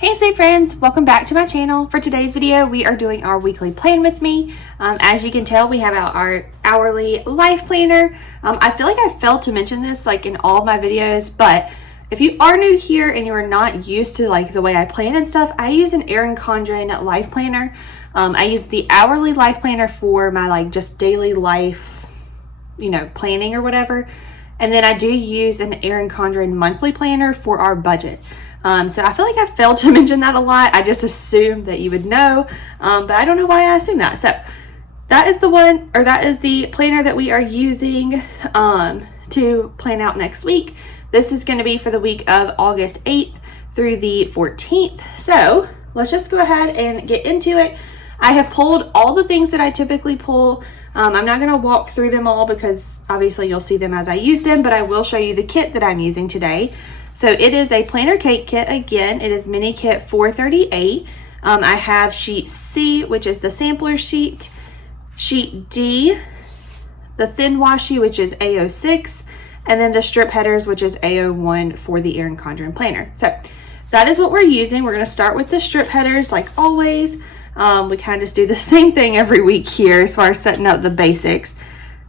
Hey sweet friends, welcome back to my channel. For today's video, we are doing our weekly plan with me. As you can tell, we have our hourly life planner. I feel like I failed to mention this like in all of my videos, but if you are new here and you are not used to like the way I plan and stuff, I use an Erin Condren life planner. I use the hourly life planner for my like just daily life, planning or whatever. And then I do use an Erin Condren monthly planner for our budget. So I feel like I failed to mention that a lot. I just assumed that you would know, but I don't know why I assumed that. So that is the planner that we are using to plan out next week. This is going to be for the week of August 8th through the 14th. So let's just go ahead and get into it. I have pulled all the things that I typically pull. I'm not going to walk through them all because obviously you'll see them as I use them, but I will show you the kit that I'm using today. So it is a planner cake kit. Again, it is mini kit 438. I have sheet C, which is the sampler sheet, sheet D, the thin washi, which is A06, and then the strip headers, which is A01 for the Erin Condren planner. So that is what we're using. We're going to start with the strip headers like always. We kind of just do the same thing every week here as far as setting up the basics.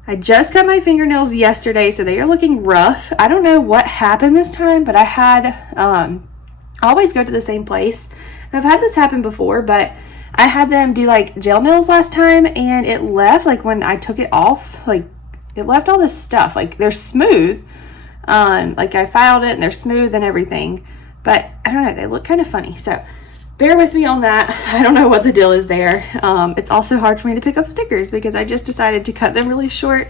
I just cut my fingernails yesterday, so they are looking rough. I don't know what happened this time, but I always go to the same place. I've had this happen before, but I had them do like gel nails last time, and it left, like when I took it off, like it left all this stuff. Like they're smooth. Like I filed it and they're smooth and everything, but I don't know, they look kind of funny. So bear with me on that. I don't know what the deal is there. It's also hard for me to pick up stickers because I just decided to cut them really short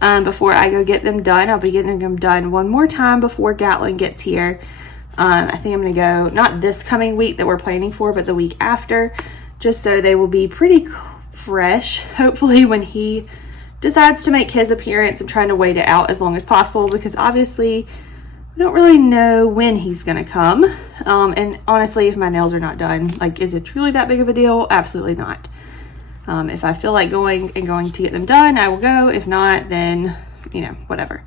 before I go get them done. I'll be getting them done one more time before Gatlin gets here. I think I'm gonna go, not this coming week that we're planning for, but the week after, just so they will be pretty fresh. Hopefully when he decides to make his appearance, I'm trying to wait it out as long as possible because obviously I don't really know when he's gonna come. And honestly, if my nails are not done, like, is it truly that big of a deal? Absolutely not. If I feel like going to get them done, I will go. If not, then, whatever.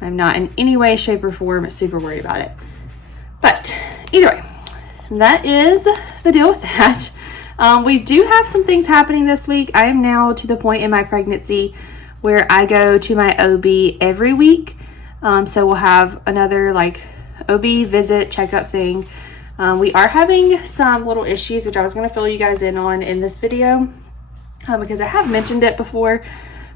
I'm not in any way, shape, or form super worried about it. But either way, that is the deal with that. We do have some things happening this week. I am now to the point in my pregnancy where I go to my OB every week. So we'll have another like OB visit checkup thing. We are having some little issues, which I was going to fill you guys in on in this video because I have mentioned it before,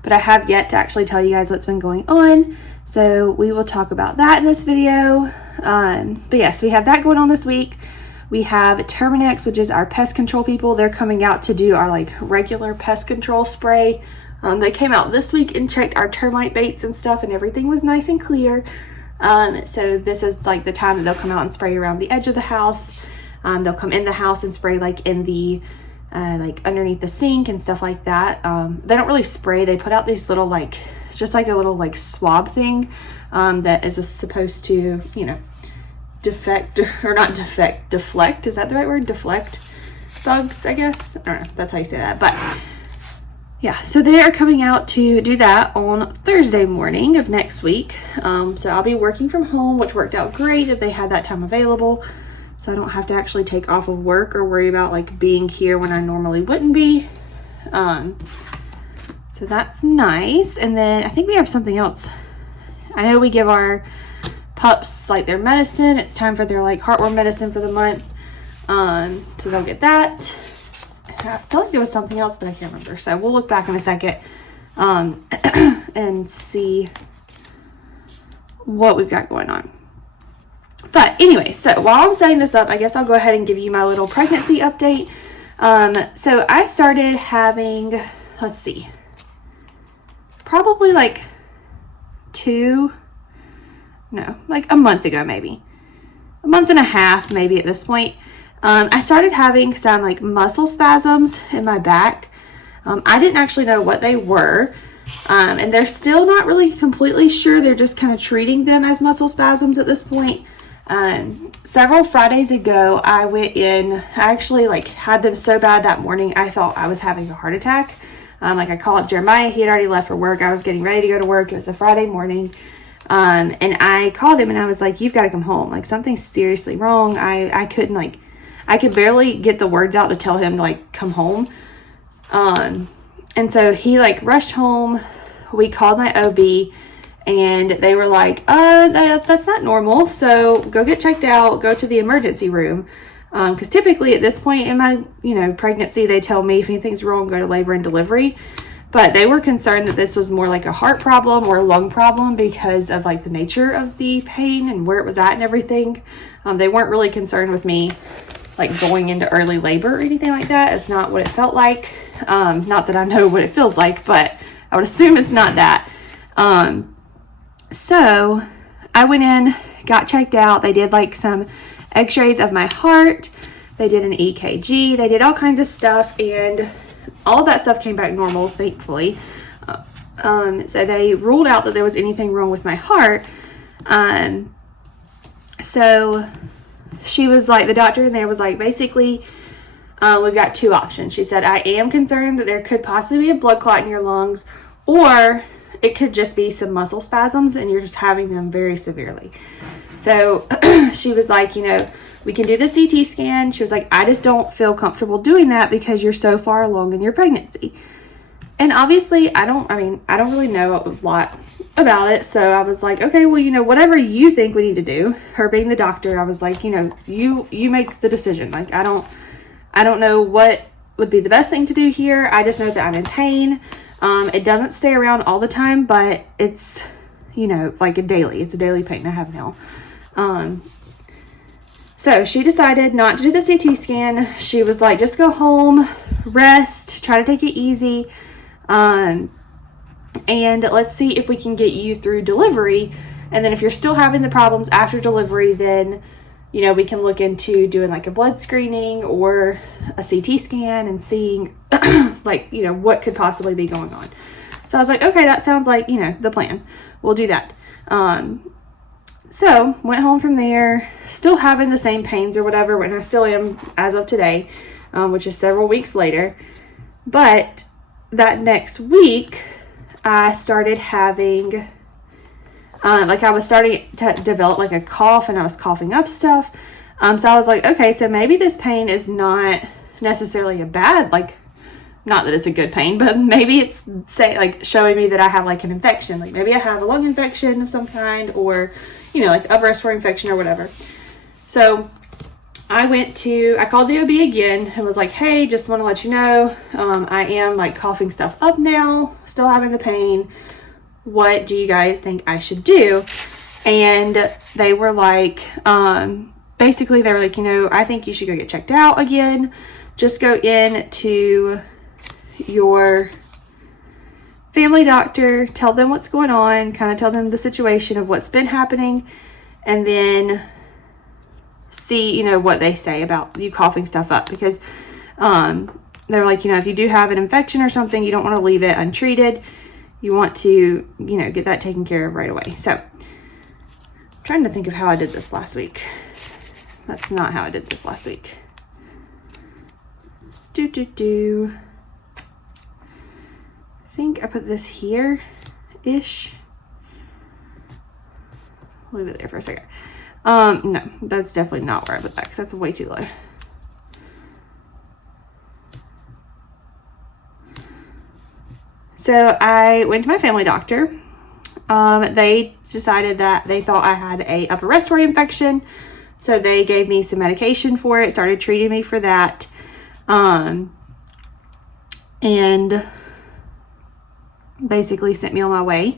but I have yet to actually tell you guys what's been going on. So we will talk about that in this video. But yes, we have that going on this week. We have Terminex, which is our pest control people. They're coming out to do our like regular pest control spray. They came out this week and checked our termite baits and stuff, and everything was nice and clear. So this is like the time that they'll come out and spray around the edge of the house. They'll come in the house and spray like in the like underneath the sink and stuff like that. They don't really spray. They put out these little like, it's just like a little like swab thing that is supposed to, deflect. Is that the right word? Deflect bugs, I guess. I don't know. That's how you say that. But yeah, so they are coming out to do that on Thursday morning of next week. So I'll be working from home, which worked out great that they had that time available. So I don't have to actually take off of work or worry about like being here when I normally wouldn't be. So that's nice. And then I think we have something else. I know we give our pups like their medicine. It's time for their like heartworm medicine for the month. So they'll get that. I feel like there was something else, but I can't remember. So we'll look back in a second and see what we've got going on. But anyway, so while I'm setting this up, I guess I'll go ahead and give you my little pregnancy update. So I started having, let's see, probably like like a month ago, maybe. A month and a half, maybe at this point. I started having some like muscle spasms in my back. I didn't actually know what they were. And they're still not really completely sure. They're just kind of treating them as muscle spasms at this point. Several Fridays ago, I went in, I actually like had them so bad that morning, I thought I was having a heart attack. Like I called Jeremiah, he had already left for work. I was getting ready to go to work. It was a Friday morning. And I called him and I was like, you've got to come home. Like, something's seriously wrong. I couldn't, like, I could barely get the words out to tell him to, like, come home. And so he, like, rushed home. We called my OB and they were like, that's not normal. So go get checked out, go to the emergency room. Because typically at this point in my, pregnancy, they tell me if anything's wrong, go to labor and delivery. But they were concerned that this was more like a heart problem or a lung problem because of, like, the nature of the pain and where it was at and everything. They weren't really concerned with me, like, going into early labor or anything like that. It's not what it felt like. Not that I know what it feels like, but I would assume it's not that. So I went in, got checked out. They did, like, some x-rays of my heart. They did an EKG. They did all kinds of stuff, and all of that stuff came back normal, thankfully. So they ruled out that there was anything wrong with my heart. So she was like, the doctor in there was like, basically, we've got two options. She said, I am concerned that there could possibly be a blood clot in your lungs, or it could just be some muscle spasms and you're just having them very severely. So she was like, we can do the CT scan. She was like, I just don't feel comfortable doing that because you're so far along in your pregnancy. And obviously I don't really know a lot about it. So I was like, okay, well, whatever you think we need to do. Her being the doctor, I was like, you make the decision. Like, I don't know what would be the best thing to do here. I just know that I'm in pain. It doesn't stay around all the time, but it's, like it's a daily pain I have now. So she decided not to do the CT scan. She was like, just go home, rest, try to take it easy. And let's see if we can get you through delivery. And then if you're still having the problems after delivery, then, we can look into doing like a blood screening or a CT scan and seeing like, what could possibly be going on. So I was like, okay, that sounds like, the plan. We'll do that. So went home from there, still having the same pains or whatever, and I still am as of today, which is several weeks later. But that next week, I started having, I was starting to develop like a cough, and I was coughing up stuff. So I was like, okay, so maybe this pain is not necessarily a bad, like, not that it's a good pain, but maybe it's showing me that I have like an infection. Like maybe I have a lung infection of some kind, or, like upper respiratory infection or whatever. So I called the OB again and was like, hey, just want to let you know, I am like coughing stuff up now, still having the pain. What do you guys think I should do? And they were like, basically they were like, I think you should go get checked out again. Just go in to your family doctor, tell them what's going on, kind of tell them the situation of what's been happening, and then see, what they say about you coughing stuff up. Because they're like, if you do have an infection or something, you don't want to leave it untreated. You want to, get that taken care of right away. So I'm trying to think of how I did this last week. That's not how I did this last week. I think I put this here-ish. Leave it there for a second. No, that's definitely not where I put that, because that's way too low. So I went to my family doctor. They decided that they thought I had a upper respiratory infection. So they gave me some medication for it, started treating me for that. And basically sent me on my way.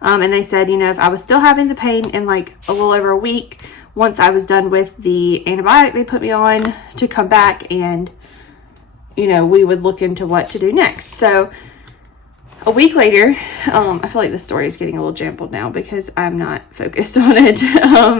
And they said, if I was still having the pain in like a little over a week, once I was done with the antibiotic they put me on, to come back and, we would look into what to do next. So a week later, I feel like this story is getting a little jumbled now because I'm not focused on it.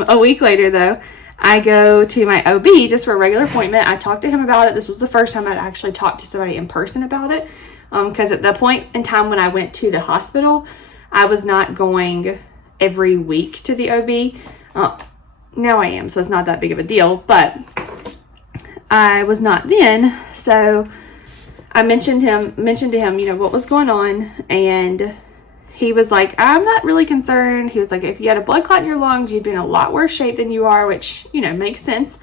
A week later though, I go to my OB just for a regular appointment. I talked to him about it. This was the first time I'd actually talked to somebody in person about it. Because at the point in time when I went to the hospital, I was not going every week to the OB. Now I am, so it's not that big of a deal, but I was not then. So I mentioned to him, what was going on, and he was like, I'm not really concerned. He was like, if you had a blood clot in your lungs, you'd be in a lot worse shape than you are, which, you know, makes sense.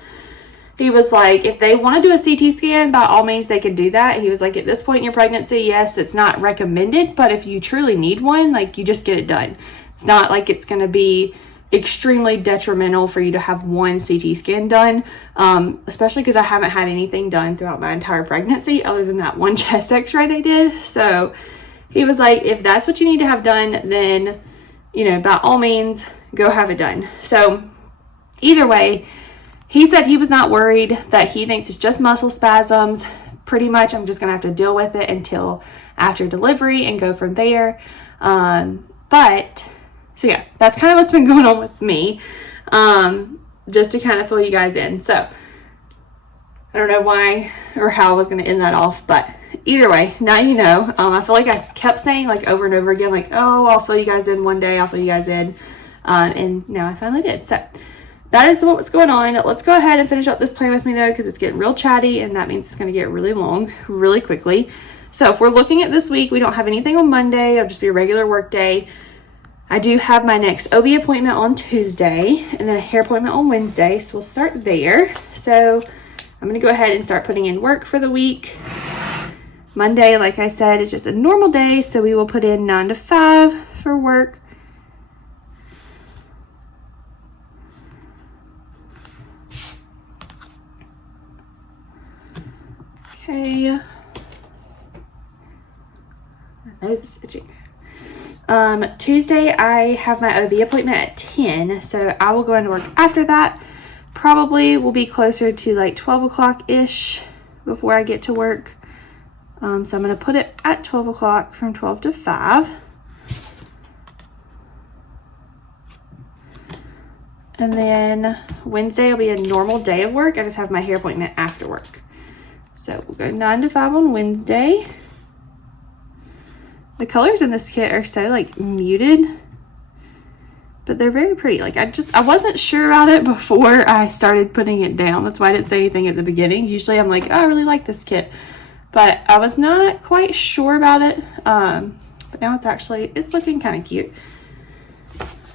He was like, if they want to do a CT scan, by all means, they can do that. He was like, at this point in your pregnancy, yes, it's not recommended, but if you truly need one, like, you just get it done. It's not like it's going to be extremely detrimental for you to have one CT scan done, especially because I haven't had anything done throughout my entire pregnancy other than that one chest x-ray they did. So he was like, if that's what you need to have done, then, you know, by all means, go have it done. So either way, he said he was not worried, that he thinks it's just muscle spasms. Pretty much, I'm just going to have to deal with it until after delivery and go from there. So yeah, that's kind of what's been going on with me, just to kind of fill you guys in. So I don't know why or how I was going to end that off, but either way, now you know. I feel like I kept saying like over and over again, like, oh, I'll fill you guys in one day, I'll fill you guys in. And now I finally did. So that is what's going on. Let's go ahead and finish up this plan with me though, because it's getting real chatty and that means it's going to get really long really quickly. So if we're looking at this week, we don't have anything on Monday. It'll just be a regular work day. I do have my next OB appointment on Tuesday and then a hair appointment on Wednesday. So we'll start there. So I'm going to go ahead and start putting in work for the week. Monday, like I said, is just a normal day. So we will put in 9 to 5 for work. Okay. My nose is itching. Tuesday, I have my OB appointment at 10, so I will go into work after that. Probably will be closer to like 12 o'clock-ish before I get to work. So I'm going to put it at 12 o'clock from 12 to 5. And then Wednesday will be a normal day of work. I just have my hair appointment after work. So we'll go 9 to 5 on Wednesday. The colors in this kit are so like muted, but they're very pretty. Like I wasn't sure about it before I started putting it down. That's why I didn't say anything at the beginning. Usually I'm like, oh, I really like this kit, but I was not quite sure about it. But now it's looking kind of cute.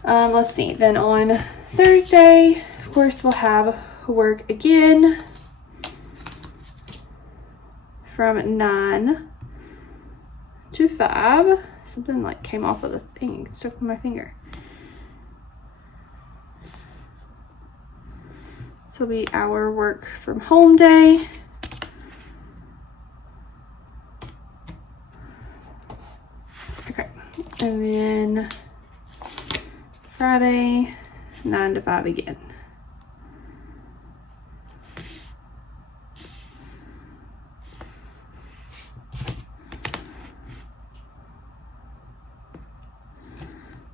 Let's see. Then on Thursday, of course, we'll have work again from 9 to 5. Something like came off of the thing, stuck on my finger. So it'll be our work from home day. Okay, and then Friday, 9 to 5 again.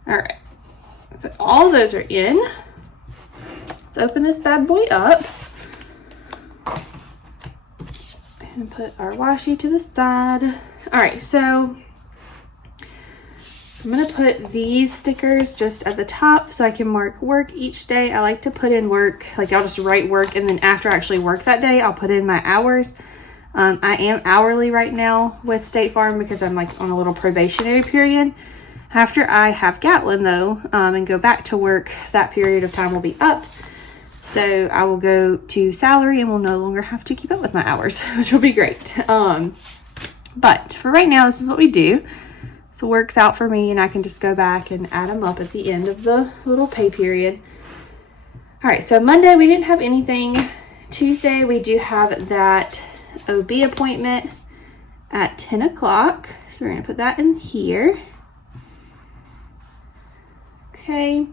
All right, so all those are in. Let's open this bad boy up and put our washi to the side. All right, so I'm gonna put these stickers just at the top so I can mark work each day. I like to put in work, like I'll just write work, and then after I actually work that day, I'll put in my hours. I am hourly right now with State Farm because I'm like on a little probationary period. After I have Gatlin though, and go back to work, that period of time will be up. So I will go to salary and will no longer have to keep up with my hours, which will be great. But for right now, this is what we do. So it works out for me and I can just go back and add them up at the end of the little pay period. All right, so Monday we didn't have anything. Tuesday we do have that OB appointment at 10 o'clock. So we're gonna put that in here. Okay,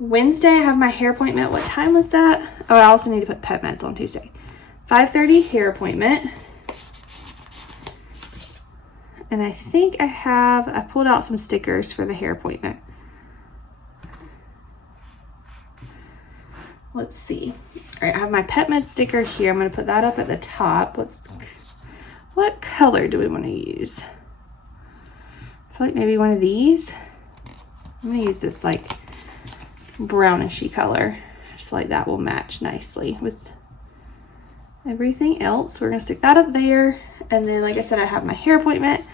Wednesday I have my hair appointment. What time was that? Oh, I also need to put pet meds on Tuesday. 5:30 hair appointment. And I think I pulled out some stickers for the hair appointment. Let's see. All right, I have my pet med sticker here. I'm gonna put that up at the top. What color do we want to use? I feel like maybe one of these. I'm gonna use this like brownishy color, just like that will match nicely with everything else. We're gonna stick that up there, and then like I said, I have my hair appointment.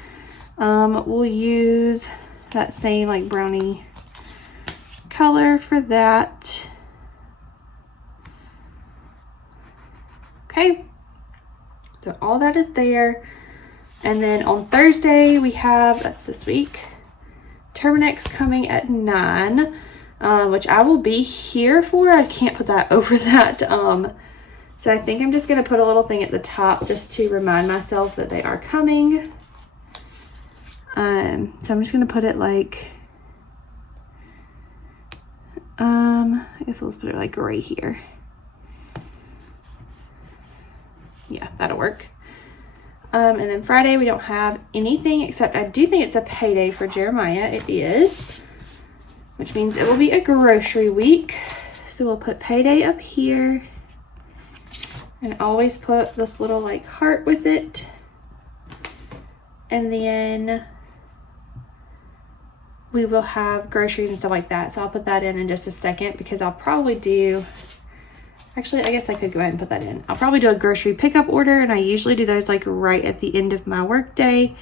We'll use that same like brownie color for that. Okay, so all that is there. And then on Thursday we have, that's this week, Terminex coming at 9, which I will be here for. I can't put that over that. So I think I'm just gonna put a little thing at the top just to remind myself that they are coming. So I'm just gonna put it like, I guess let's put it like right here. Yeah, that'll work. And then Friday we don't have anything, except I do think it's a payday for Jeremiah. It is, which means it will be a grocery week. So we'll put payday up here and always put this little like heart with it. And then we will have groceries and stuff like that. So I'll put that in just a second, because I'll probably do, actually, I guess I could go ahead and put that in. I'll probably do a grocery pickup order, and I usually do those like right at the end of my work day.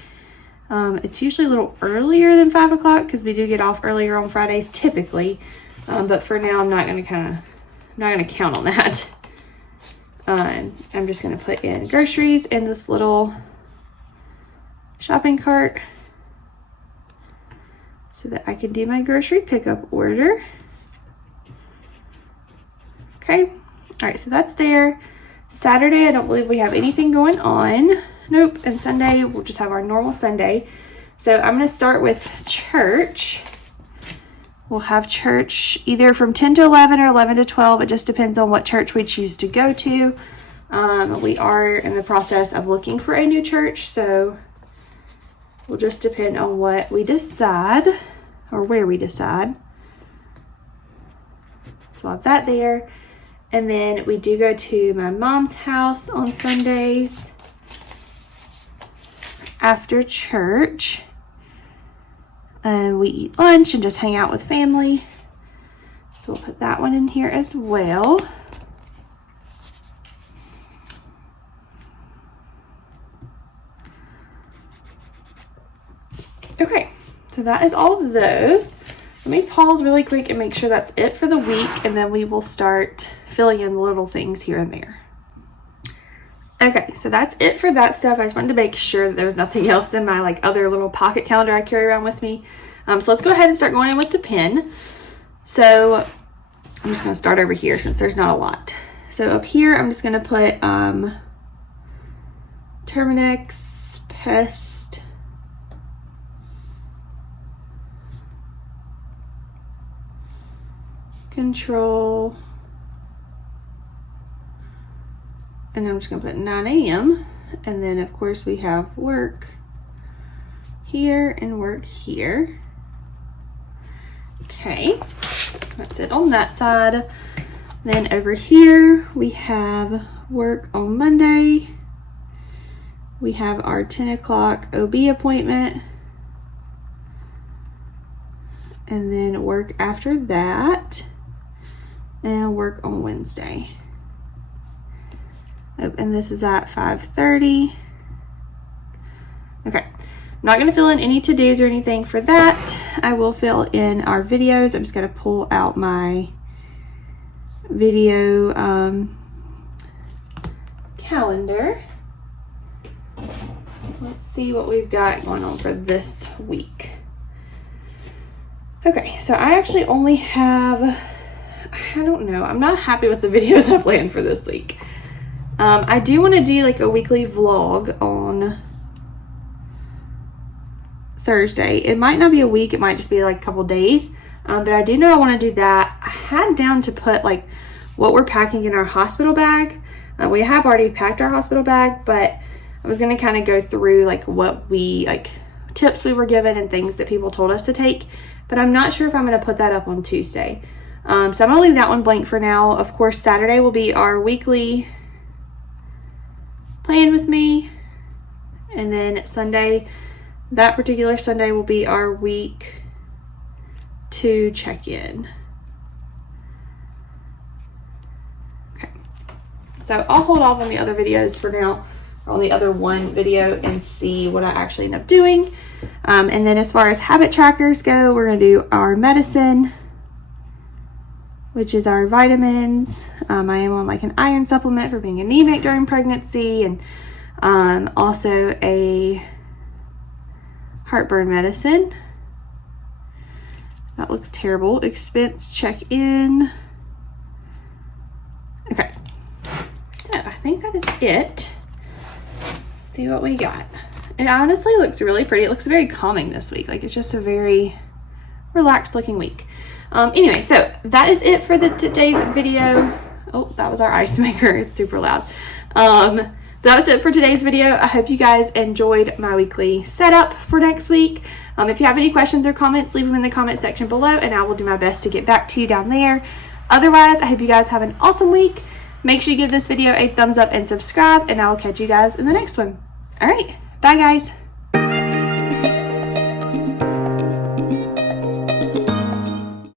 It's usually a little earlier than 5 o'clock because we do get off earlier on Fridays typically. But for now, I'm not gonna count on that. I'm just gonna put in groceries in this little shopping cart so that I can do my grocery pickup order. Okay. All right, so that's there. Saturday, I don't believe we have anything going on. Nope. And Sunday, we'll just have our normal Sunday. So I'm going to start with church. We'll have church either from 10 to 11 or 11 to 12. It just depends on what church we choose to go to. We are in the process of looking for a new church, so will just depend on what we decide or where we decide. So I'll have that there. And then we do go to my mom's house on Sundays after church. And we eat lunch and just hang out with family. So we'll put that one in here as well. Okay, so that is all of those. Let me pause really quick and make sure that's it for the week, and then we will start filling in the little things here and there. Okay, so that's it for that stuff. I just wanted to make sure that there was nothing else in my like other little pocket calendar I carry around with me. So let's go ahead and start going in with the pen. So I'm just going to start over here since there's not a lot. So up here, I'm just going to put Terminex, Pest Control, and I'm just gonna put 9 a.m. and then of course we have work here and work here. Okay, that's it on that side. Then over here we have work on Monday. We have our 10 o'clock OB appointment, and then work after that, and work on Wednesday. Oh, and this is at 5:30. Okay, I'm not going to fill in any to-dos or anything for that. I will fill in our videos. I'm just going to pull out my video calendar. Let's see what we've got going on for this week. Okay, so I actually only have, I don't know, I'm not happy with the videos I planned for this week. I do want to do like a weekly vlog on Thursday. It might not be a week, it might just be like a couple days, but I do know I want to do that. I had down to put like what we're packing in our hospital bag. We have already packed our hospital bag, but I was going to kind of go through like what we, like tips we were given and things that people told us to take, but I'm not sure if I'm going to put that up on Tuesday. So I'm going to leave that one blank for now. Of course, Saturday will be our weekly plan with me, and then Sunday, that particular Sunday will be our week 2 check-in. Okay, so I'll hold off on the other videos for now. on the other one video and see what I actually end up doing. And then as far as habit trackers go, we're going to do our medicine, which is our vitamins. I am on like an iron supplement for being anemic during pregnancy, and also a heartburn medicine. That looks terrible. Expense check in. Okay, so I think that is it. Let's see what we got. It honestly looks really pretty. It looks very calming this week. Like it's just a very relaxed looking week. Anyway, so that is it for today's video. Oh, that was our ice maker. It's super loud. That was it for today's video. I hope you guys enjoyed my weekly setup for next week. If you have any questions or comments, leave them in the comment section below and I will do my best to get back to you down there. Otherwise, I hope you guys have an awesome week. Make sure you give this video a thumbs up and subscribe, and I will catch you guys in the next one. All right, bye guys.